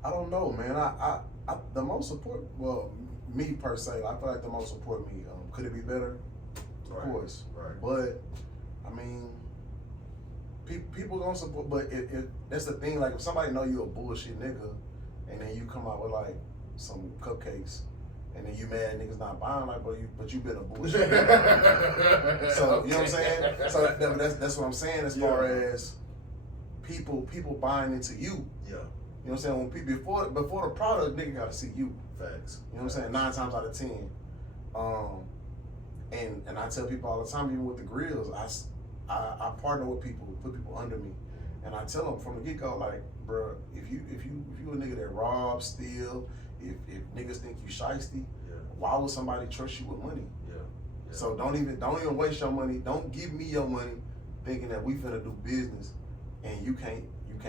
don't know, man. I the most support, well, me per se, I feel like the most support me. Could it be better? Of course. Right. But I mean, people gonna support. But if that's the thing, like if somebody know you a bullshit nigga, and then you come out with like some cupcakes, and then you mad niggas not buying, like, but you been a bullshit nigga. So you know what I'm saying? So that's what I'm saying as far as people buying into you. Yeah. You know what I'm saying? When people, before the product, nigga gotta see you. Facts. You know what I'm saying? 9 times out of 10. And I tell people all the time, even with the grills, I partner with people, put people under me, and I tell them from the get go, like, bro, if you a nigga that robs, steal, if niggas think you shiesty, why would somebody trust you with money? Yeah. So don't even waste your money. Don't give me your money, thinking that we finna do business, and you can't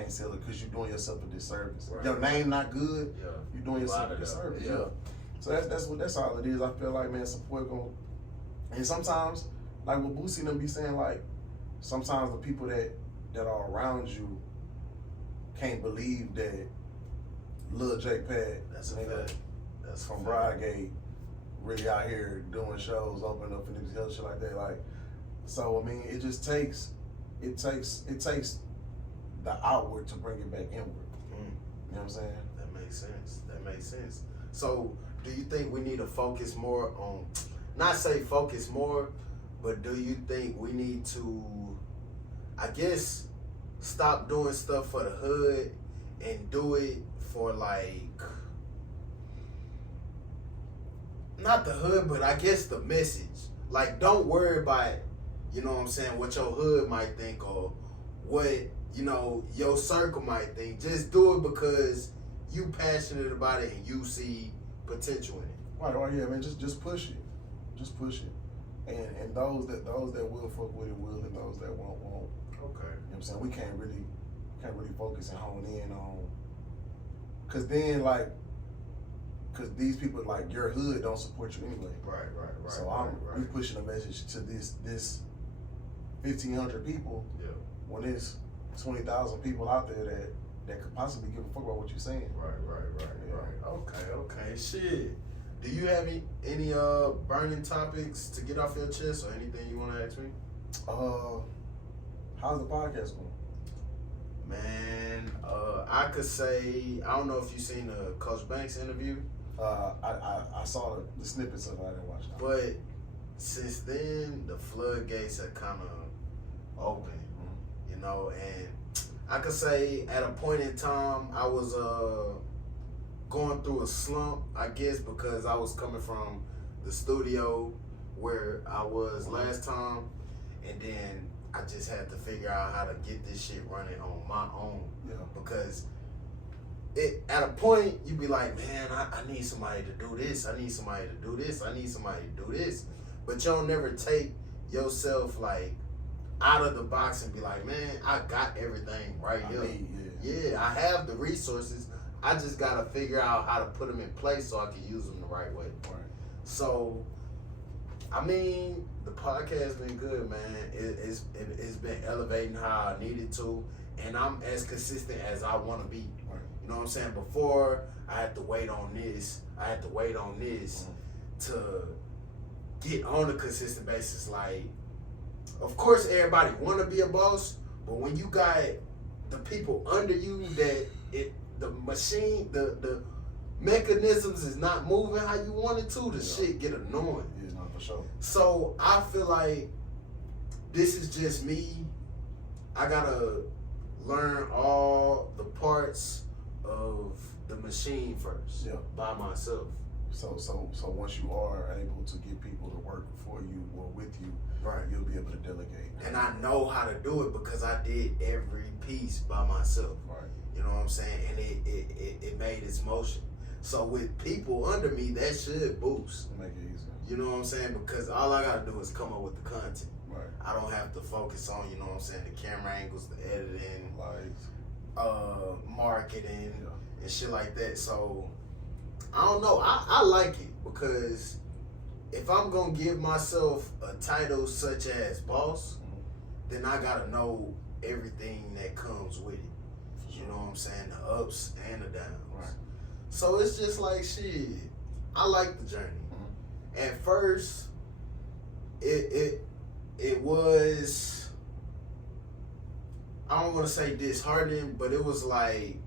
sell it because you're doing yourself a disservice. Right. Your name not good. Yeah. You're doing yourself a disservice. Yeah. So that's all it is. I feel like, man, support going. And sometimes, like what Boosie and them be saying, like sometimes the people that are around you can't believe that Lil J Pad, That's a nigga, fact. That's from a fact. Bridegate, really out here doing shows, opening up for niggas, other shit like that. Like, so I mean, it just takes the outward to bring it back inward. You know what I'm saying? That makes sense. So, do you think we need to focus more on, not say focus more, but do you think we need to, I guess, stop doing stuff for the hood and do it for like, not the hood, but I guess the message. Like, don't worry about, you know what I'm saying, what your hood might think or what, you know, your circle might think. Just do it because you passionate about it and you see potential in it. Right, yeah, man. Just push it. Just push it. And those that will fuck with it will, and those that won't. Okay. You know what I'm saying? We can't really focus and hone in on, cause then like, cause these people like your hood don't support you anyway. Right. So we pushing a message to this 1,500 people. Yeah. When there's 20,000 people out there that could possibly give a fuck about what you're saying. Right. Okay. Shit. Do you have any burning topics to get off your chest or anything you want to ask me? How's the podcast going? Man, I could say, I don't know if you seen the Coach Banks interview. I saw the snippets of it. I didn't watch it. But since then, the floodgates have kind of opened, you know, and I could say at a point in time, I was going through a slump, I guess, because I was coming from the studio where I was last time, and then I just had to figure out how to get this shit running on my own. Yeah. Because at a point you be like, man, I need somebody to do this. I need somebody to do this. I need somebody to do this. But you don't never take yourself like out of the box and be like, man, I got everything right here. Yeah, I have the resources. I just gotta figure out how to put them in place so I can use them the right way. Right. So, I mean, the podcast been good, man. It's been elevating how I needed to, and I'm as consistent as I want to be. Right. You know what I'm saying? Before, I had to wait on this. To get on a consistent basis. Like, of course, everybody want to be a boss, but when you got the people under you that the machine, the mechanisms is not moving how you want it to, the shit get annoying. Yeah, not for sure. So I feel like this is just me. I gotta learn all the parts of the machine first by myself. So once you are able to get people to work for you or with you, right, you'll be able to delegate. And I know how to do it because I did every piece by myself. Right. You know what I'm saying? And it made its motion. So with people under me, that should boost. Make it easier. You know what I'm saying? Because all I gotta do is come up with the content. Right. I don't have to focus on, you know what I'm saying, the camera angles, the editing, marketing, and shit like that. So I don't know. I like it because if I'm gonna give myself a title such as boss, then I gotta know everything that comes with it. You know what I'm saying? The ups and the downs. Right. So it's just like shit. I like the journey. At first, it was, I don't want to say disheartening, but it was like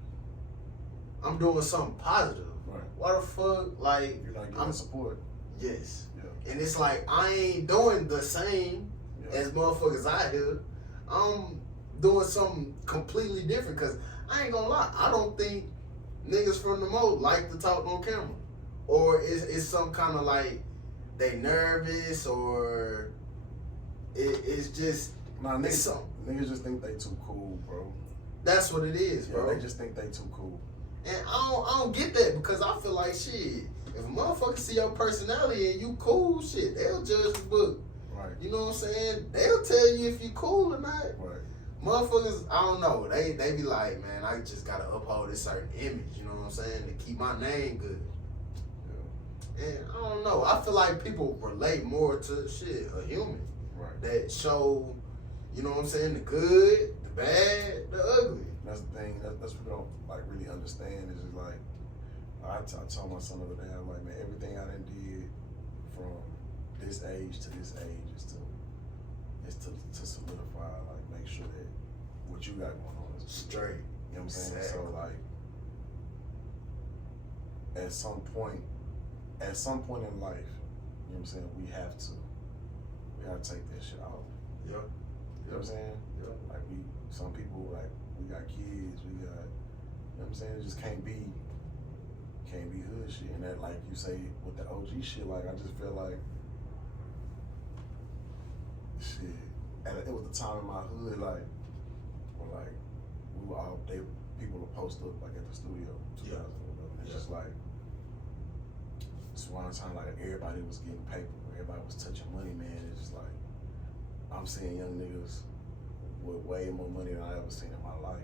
I'm doing something positive. Right. What the fuck? Like, you're not getting support. Yes. Yeah. And it's like I ain't doing the same as motherfuckers out here. I'm doing something completely different because I ain't gonna lie. I don't think niggas from the mode like to talk on camera, or it's some kind of like they nervous or it's just niggas just think they too cool, bro. That's what it is, bro. They just think they too cool. And I don't get that because I feel like shit. If a motherfucker see your personality and you cool, shit, they'll judge the book. Right. You know what I'm saying? They'll tell you if you cool or not. Right. Motherfuckers, I don't know. They be like, man, I just gotta uphold this certain image. You know what I'm saying? To keep my name good. Yeah. And I don't know. I feel like people relate more to shit, a human. Right. That show, you know what I'm saying, the good, the bad, the ugly. That's the thing. That's what people don't like really understand. Is just like I told my son the other day, I'm like, man, everything I done did from this age to this age is to solidify, like make sure that what you got going on is straight. You know what I'm saying? Exactly. So like at some point in life, you know what I'm saying, we have to take that shit off. Yep. You know what I'm saying? Yep. Like some people, like, we got kids, you know what I'm saying? It just can't be hood shit. And that, like you say, with the OG shit, like, I just feel like, shit, and it was the time in my hood, like, where, like, people would post up, like, at the studio. Yeah. It's just like, it's around the time, like, everybody was getting paper, everybody was touching money, man. It's just like, I'm seeing young niggas with way more money than I ever seen in my life.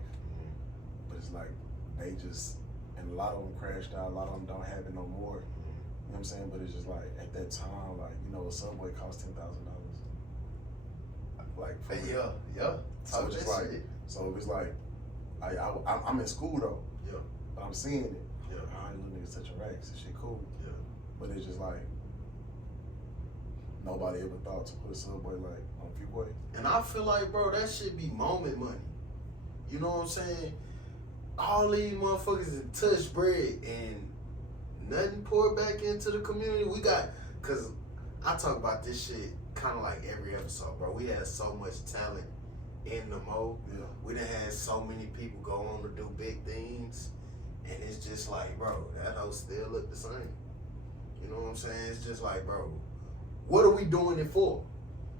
But it's like, they just, and a lot of them crashed out, a lot of them don't have it no more. You know what I'm saying? But it's just like, at that time, like, you know, a Subway cost $10,000. Like, yeah. So it's just like, so it's like, I'm in school though. Yeah. But I'm seeing it. Yeah. All these little niggas touching racks, this shit cool. Yeah. But it's just like, nobody ever thought to put a Subway like on Freeway. And I feel like, bro, that should be moment money. You know what I'm saying? All these motherfuckers in touch bread and nothing poured back into the community. We got, cause I talk about this shit kind of like every episode, bro. We had so much talent in the mo. Yeah. We done had so many people go on to do big things, and it's just like, bro, that hoe still look the same. You know what I'm saying? It's just like, bro, what are we doing it for?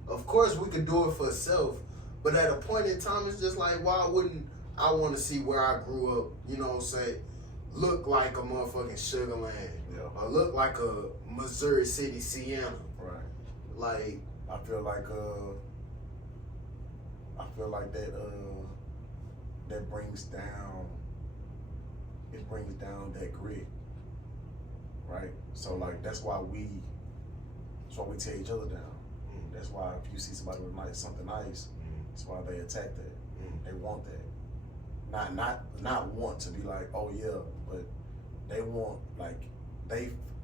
Of course we could do it for self, but at a point in time, it's just like, why wouldn't I want to see where I grew up, you know, say, look like a motherfucking Sugar Land. Yeah. Or look like a Missouri City, Sienna. Right. Like, I feel like that brings down that grit, right? So like that's why we tear each other down. That's why if you see somebody with something nice, that's why they attack that. They want that. Not want to be like, oh yeah, but they want like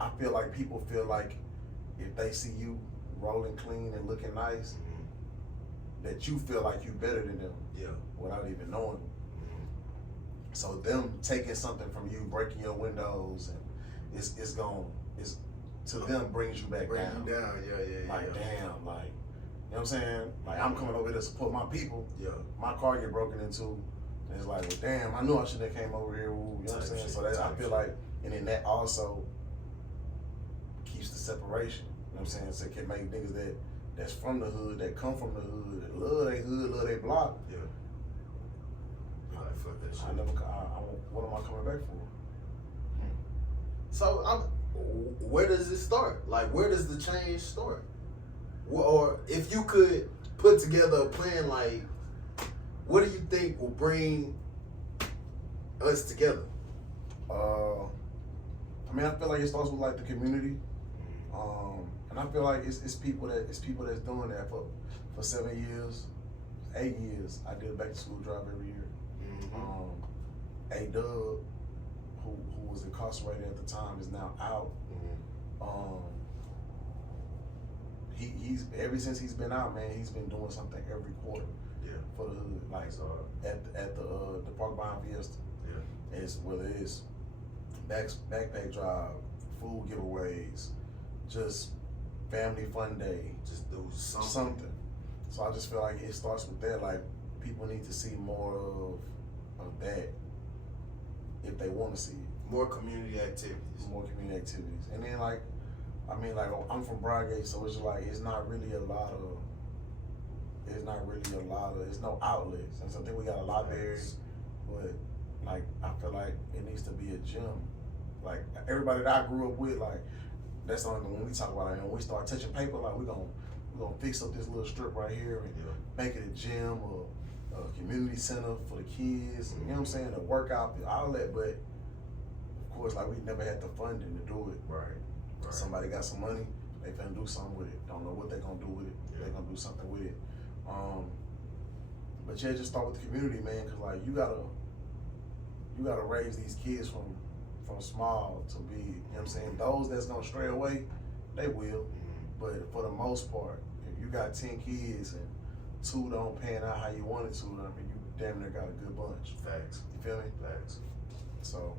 I feel like people feel like if they see you rolling clean and looking nice, that you feel like you better than them. Yeah. Without even knowing them. So them taking something from you, breaking your windows, and it's to them brings you back down. You down, yeah. Like damn, like you know what I'm saying? Like I'm coming over here to support my people. Yeah. My car get broken into, and it's like, well, damn, I knew I should have came over here. Ooh, you know what I'm saying? So that I feel like, and then that also keeps the separation. You know what I'm saying? So it can make niggas that's from the hood, that come from the hood, that love they hood, love they block. Yeah. Like, fuck that shit. What am I coming back for? So where does it start? Like, where does the change start? Or if you could put together a plan, like, what do you think will bring us together? I mean, I feel like it starts with like the community, and I feel like it's people that's doing that for 7 years, 8 years. I did a back to school drive every year. A-Dub, who was incarcerated at the time, is now out. He's ever since he's been out, man, he's been doing something every quarter. Yeah. For the hood, like at the Park Bound Fiesta. Yeah. It's whether it's backpack drive, food giveaways, just family fun day, just do something. So I just feel like it starts with that. Like people need to see more of that if they want to see it. More community activities. And then like, I mean, like I'm from Broadgate, so it's like it's not really a lot of. It's no outlets, and so I think we got a library, but like I feel like it needs to be a gym. Like everybody that I grew up with, like that's only when we talk about it. And when we start touching paper, like we're gonna fix up this little strip right here and make it a gym or a community center for the kids. You know what I'm saying? To work out the outlet, but of course, like we never had the funding to do it. Right. Somebody got some money, they finna do something with it. Don't know what they're gonna do with it. They're gonna do something with it. But yeah, just start with the community, man, because like you gotta raise these kids from small to big. You know what I'm saying? Those that's gonna stray away, they will. But for the most part, if you got 10 kids and 2 don't pan out how you wanted to, I mean, you damn near got a good bunch. Facts. You feel me? Facts. So,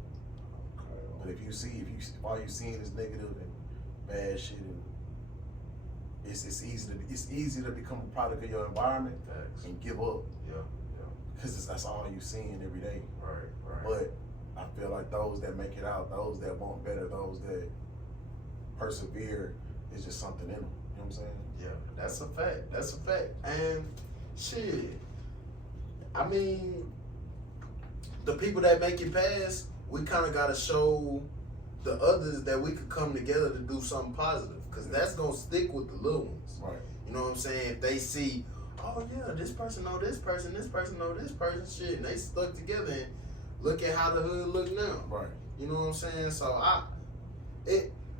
but if all you seeing is negative and bad shit, and it's easy to become a product of your environment. Facts. And give up. Yeah. Because that's all you seeing every day. Right. But I feel like those that make it out, those that want better, those that persevere, is just something in them. You know what I'm saying? Yeah, that's a fact. And shit, I mean, the people that make it past, we kind of got to show the others that we could come together to do something positive, because that's going to stick with the little ones. Right. You know what I'm saying? If they see, oh yeah, this person know this person know this person, shit, and they stuck together, and look at how the hood look now. Right. You know what I'm saying? So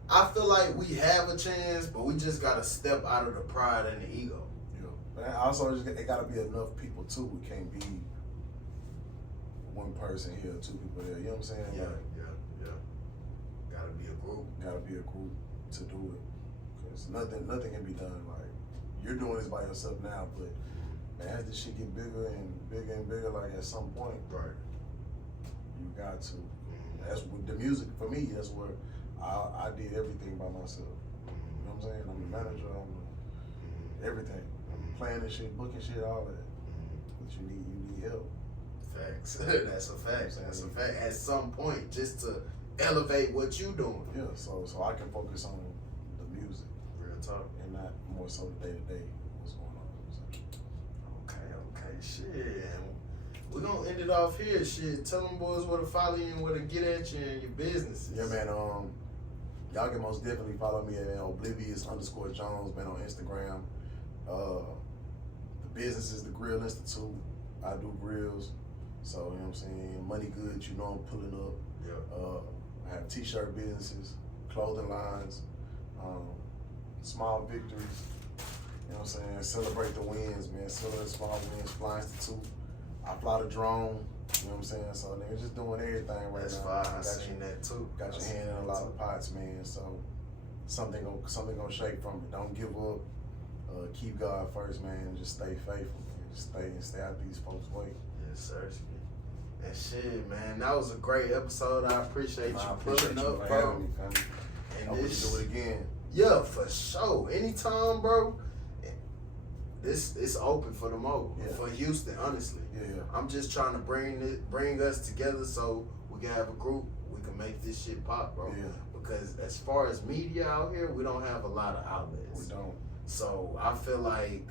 I feel like we have a chance, but we just gotta step out of the pride and the ego. Yeah. But also, it gotta be enough people too. We can't be one person here, 2 people there. You know what I'm saying? Yeah. Gotta be a group. Gotta be a group to do it. Cause nothing can be done. Like you're doing this by yourself now, but man, as this shit get bigger and bigger and bigger, like at some point, right, you got to. That's with the music for me. That's where I did everything by myself. You know what I'm saying? I'm the manager. I'm everything. I'm planning shit, booking shit, all that. But you need help. Facts. That's a fact. That's a fact. At some point, just to elevate what you doing. Yeah. So I can focus on the music. Real talk. And not more so the day to day what's going on. So. Okay. Shit. we're gonna end it off here. Shit, tell them boys where to follow you and where to get at you and your businesses. Yeah, man. Y'all can most definitely follow me at Oblivious_Jones, man, on Instagram. The business is the Grill Institute. I do grills. So, you know what I'm saying? Money Goods, you know I'm pulling up. Yeah. I have t-shirt businesses, clothing lines, small victories. You know what I'm saying? Celebrate the wins, man. Celebrate small wins, Fly Institute. I fly the drone. You know what I'm saying? So nigga just doing everything right That's now. fine. I seen that too. Got your hand in a lot of pots, man. So something gonna shake from it. Don't give up. Keep God first, man. And just stay faithful, man. Just stay out these folks' way. Yes, sir. And shit, man, that was a great episode. I appreciate you pulling up, bro. And I wish you do it again. Yeah, for sure. Anytime, bro. It's open for the mo for Houston, honestly. Yeah. I'm just trying to bring us together so we can have a group. We can make this shit pop, bro. Yeah. Because as far as media out here, we don't have a lot of outlets. We don't. So I feel like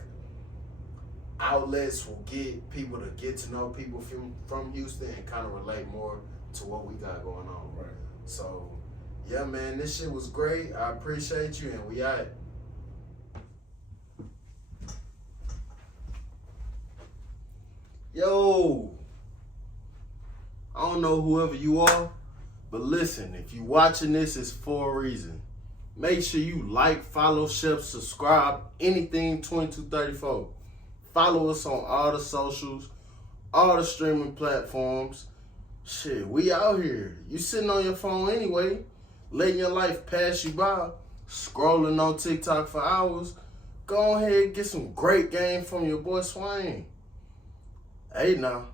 outlets will get people to get to know people from Houston and kind of relate more to what we got going on. Right. So, yeah, man, this shit was great. I appreciate you, and we out. Yo, I don't know whoever you are, but listen, if you watching this, it's for a reason. Make sure you like, follow, share, subscribe, anything 2234. Follow us on all the socials, all the streaming platforms. Shit, we out here. You sitting on your phone anyway, letting your life pass you by, scrolling on TikTok for hours. Go ahead and get some great game from your boy Swain. Hey now.